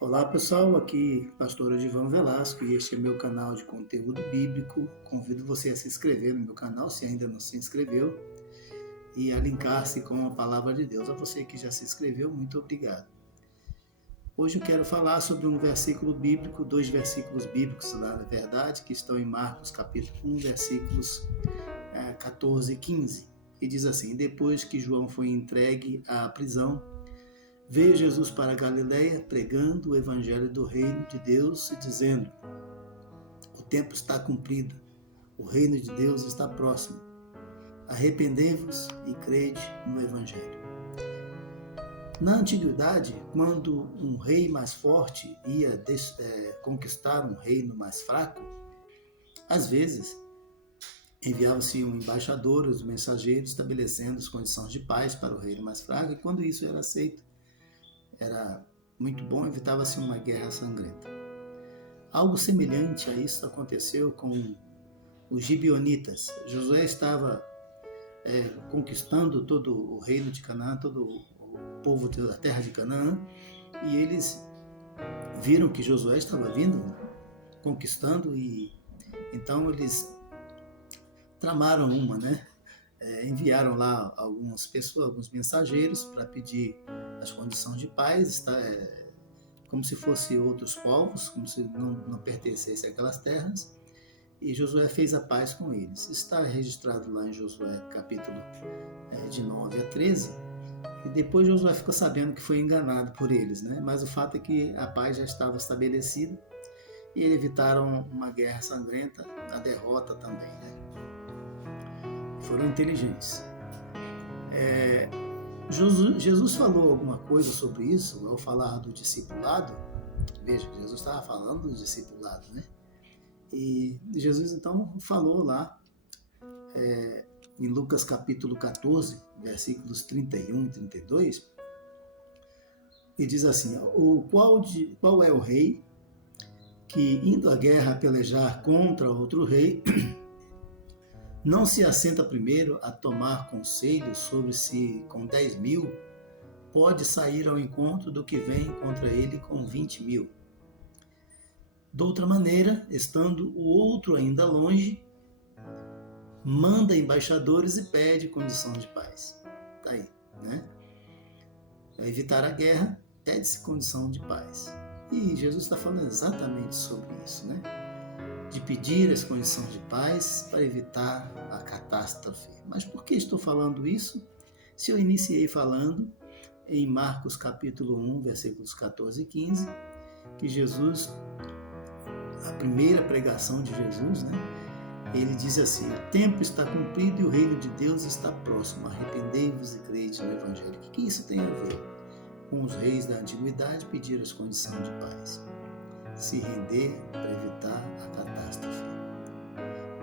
Olá pessoal, aqui Pastor Edivan Velasco e este é meu canal de conteúdo bíblico. Convido você a se inscrever no meu canal se ainda não se inscreveu e a linkar-se com a Palavra de Deus. A você que já se inscreveu, muito obrigado. Hoje eu quero falar sobre um versículo bíblico, dois versículos bíblicos, na verdade, que estão em Marcos capítulo 1, versículos 14 e 15. E diz assim: depois que João foi entregue à prisão, veio Jesus para a Galiléia, pregando o evangelho do reino de Deus e dizendo: o tempo está cumprido, o reino de Deus está próximo. Arrependei-vos e crede no evangelho. Na antiguidade, quando um rei mais forte ia conquistar um reino mais fraco, às vezes enviava-se um embaixador, os mensageiros, estabelecendo as condições de paz para o reino mais fraco, e quando isso era aceito, era muito bom, evitava-se uma guerra sangrenta. Algo semelhante a isso aconteceu com os gibeonitas. Josué estava conquistando todo o reino de Canaã, todo o povo da terra de Canaã, e eles viram que Josué estava vindo, conquistando, e então eles tramaram uma, enviaram lá algumas pessoas, alguns mensageiros para pedir as condições de paz, como se fossem outros povos, como se não pertencesse àquelas terras, e Josué fez a paz com eles. Está registrado lá em Josué capítulo de 9 a 13, e depois Josué ficou sabendo que foi enganado por eles, mas o fato é que a paz já estava estabelecida e eles evitaram uma guerra sangrenta, a derrota também. Foram inteligentes. Jesus falou alguma coisa sobre isso ao falar do discipulado. Veja, Jesus estava falando do discipulado, E Jesus então falou lá em Lucas capítulo 14, versículos 31 e 32, e diz assim: qual é o rei que, indo à guerra a pelejar contra outro rei, não se assenta primeiro a tomar conselho sobre se com 10.000 pode sair ao encontro do que vem contra ele com 20.000? De outra maneira, estando o outro ainda longe, manda embaixadores e pede condições de paz. Está aí, Para evitar a guerra, pede-se condição de paz. E Jesus está falando exatamente sobre isso, de pedir as condições de paz para evitar a catástrofe. Mas por que estou falando isso? Se eu iniciei falando em Marcos capítulo 1, versículos 14 e 15, que Jesus, a primeira pregação de Jesus, ele diz assim: o tempo está cumprido e o reino de Deus está próximo, arrependei-vos e crede no evangelho. O que isso tem a ver com os reis da antiguidade pedir as condições de paz? Se render para evitar a catástrofe.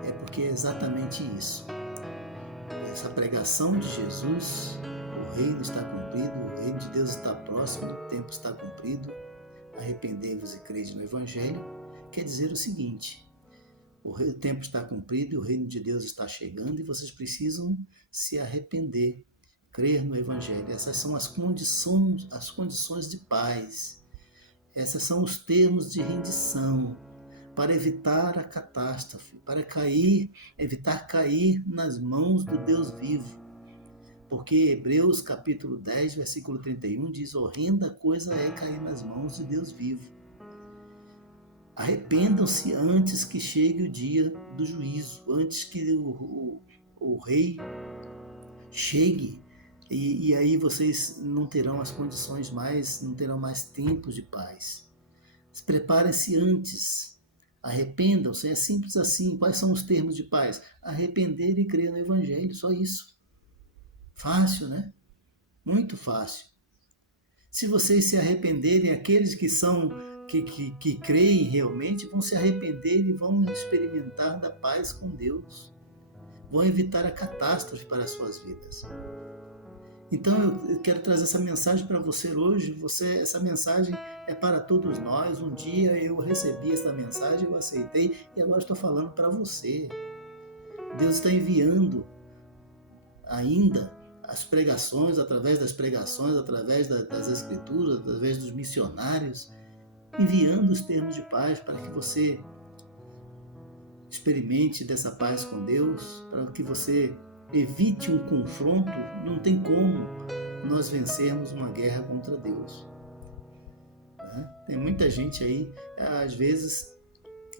É porque é exatamente isso. Essa pregação de Jesus: o reino está cumprido, o reino de Deus está próximo, o tempo está cumprido, arrependei-vos e crede no evangelho, quer dizer o seguinte: o tempo está cumprido e o reino de Deus está chegando e vocês precisam se arrepender, crer no evangelho. Essas são as condições de paz. Esses são os termos de rendição para evitar a catástrofe, para evitar cair nas mãos do Deus vivo. Porque Hebreus capítulo 10, versículo 31 diz: horrenda coisa é cair nas mãos de Deus vivo. Arrependam-se antes que chegue o dia do juízo, antes que o rei chegue, e aí vocês não terão as condições mais, não terão mais tempos de paz. Preparem-se antes, arrependam-se, é simples assim. Quais são os termos de paz? Arrepender e crer no evangelho, só isso. Fácil, Muito fácil. Se vocês se arrependerem, aqueles que creem realmente vão se arrepender e vão experimentar da paz com Deus. Vão evitar a catástrofe para as suas vidas. Então eu quero trazer essa mensagem para você hoje. Essa mensagem é para todos nós. Um dia eu recebi essa mensagem, eu aceitei e agora estou falando para você. Deus está enviando ainda as pregações, através das escrituras, através dos missionários, enviando os termos de paz para que você experimente dessa paz com Deus, para que você evite um confronto. Não tem como nós vencermos uma guerra contra Deus. Tem muita gente aí, às vezes,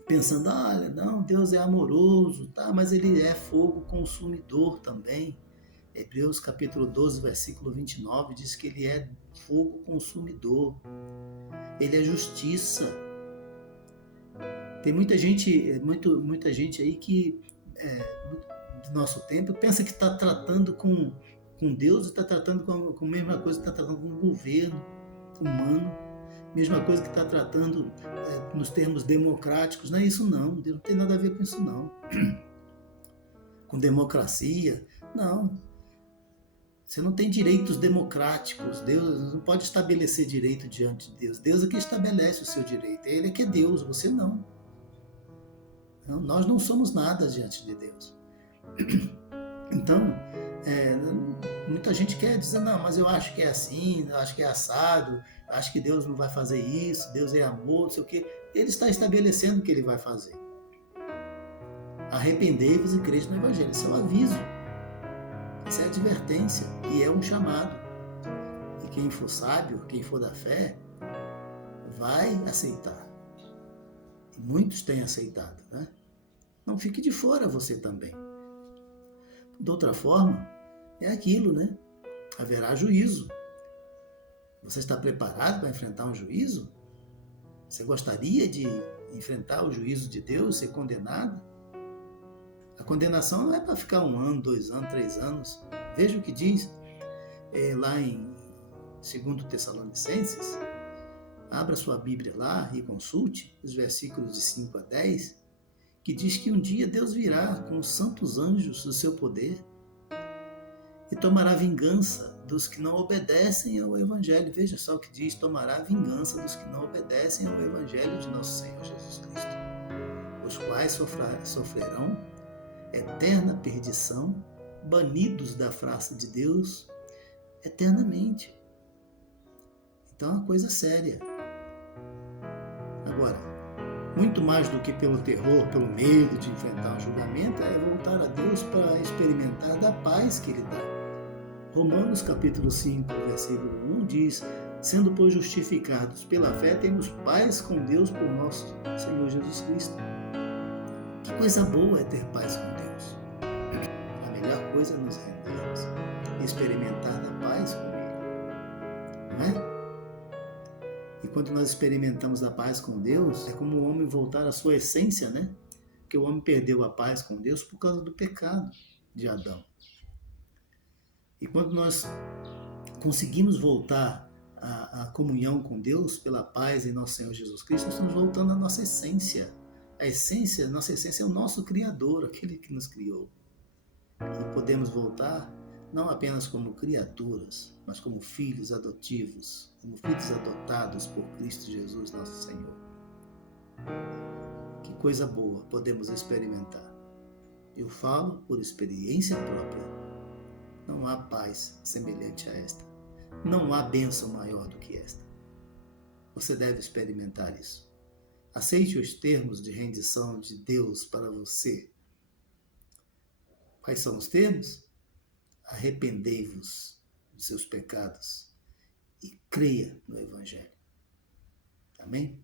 pensando, olha, não, Deus é amoroso, tá, mas ele é fogo consumidor também. Hebreus capítulo 12, versículo 29 diz que ele é fogo consumidor. Ele é justiça. Tem muita gente aí que do nosso tempo pensa que está tratando com Deus e está tratando com a mesma coisa que está tratando com o governo humano, mesma coisa que está tratando nos termos democráticos. Não é isso não, Deus não tem nada a ver com isso não. Com democracia, não. Você não tem direitos democráticos. Deus não pode estabelecer direito diante de Deus. Deus é que estabelece o seu direito. Ele é que é Deus, você não. Nós não somos nada diante de Deus. Então, muita gente quer dizer, não, mas eu acho que é assim, eu acho que é assado, eu acho que Deus não vai fazer isso, Deus é amor, não sei o quê. Ele está estabelecendo o que ele vai fazer. Arrependei-vos e crede no Evangelho. Esse é um aviso. Essa é a advertência e é um chamado. E quem for sábio, quem for da fé, vai aceitar. E muitos têm aceitado, né? Não fique de fora você também. De outra forma, é aquilo, né? Haverá juízo. Você está preparado para enfrentar um juízo? Você gostaria de enfrentar o juízo de Deus, ser condenado? A condenação não é para ficar 1 ano, 2 anos, 3 anos. Veja o que diz lá em 2 Tessalonicenses. Abra sua Bíblia lá e consulte os versículos de 5 a 10, que diz que um dia Deus virá com os santos anjos do seu poder e tomará vingança dos que não obedecem ao Evangelho. Veja só o que diz: tomará vingança dos que não obedecem ao Evangelho de nosso Senhor Jesus Cristo, os quais sofrerão eterna perdição, banidos da face de Deus eternamente. Então é uma coisa séria. Agora, muito mais do que pelo terror, pelo medo de enfrentar o julgamento, é voltar a Deus para experimentar da paz que Ele dá. Romanos capítulo 5, versículo 1 diz: sendo, pois, justificados pela fé, temos paz com Deus por nosso Senhor Jesus Cristo. Que coisa boa é ter paz com Deus. A melhor coisa é nos rendermos e experimentar da paz com Ele. Não é? E quando nós experimentamos a paz com Deus, é como o homem voltar à sua essência, né? Porque o homem perdeu a paz com Deus por causa do pecado de Adão. E quando nós conseguimos voltar à comunhão com Deus pela paz em nosso Senhor Jesus Cristo, nós estamos voltando à nossa essência. Nossa essência é o nosso Criador, aquele que nos criou. E podemos voltar não apenas como criaturas, mas como filhos adotivos, como filhos adotados por Cristo Jesus, nosso Senhor. Que coisa boa podemos experimentar. Eu falo por experiência própria. Não há paz semelhante a esta. Não há bênção maior do que esta. Você deve experimentar isso. Aceite os termos de rendição de Deus para você. Quais são os termos? Arrependei-vos dos seus pecados e creia no Evangelho. Amém?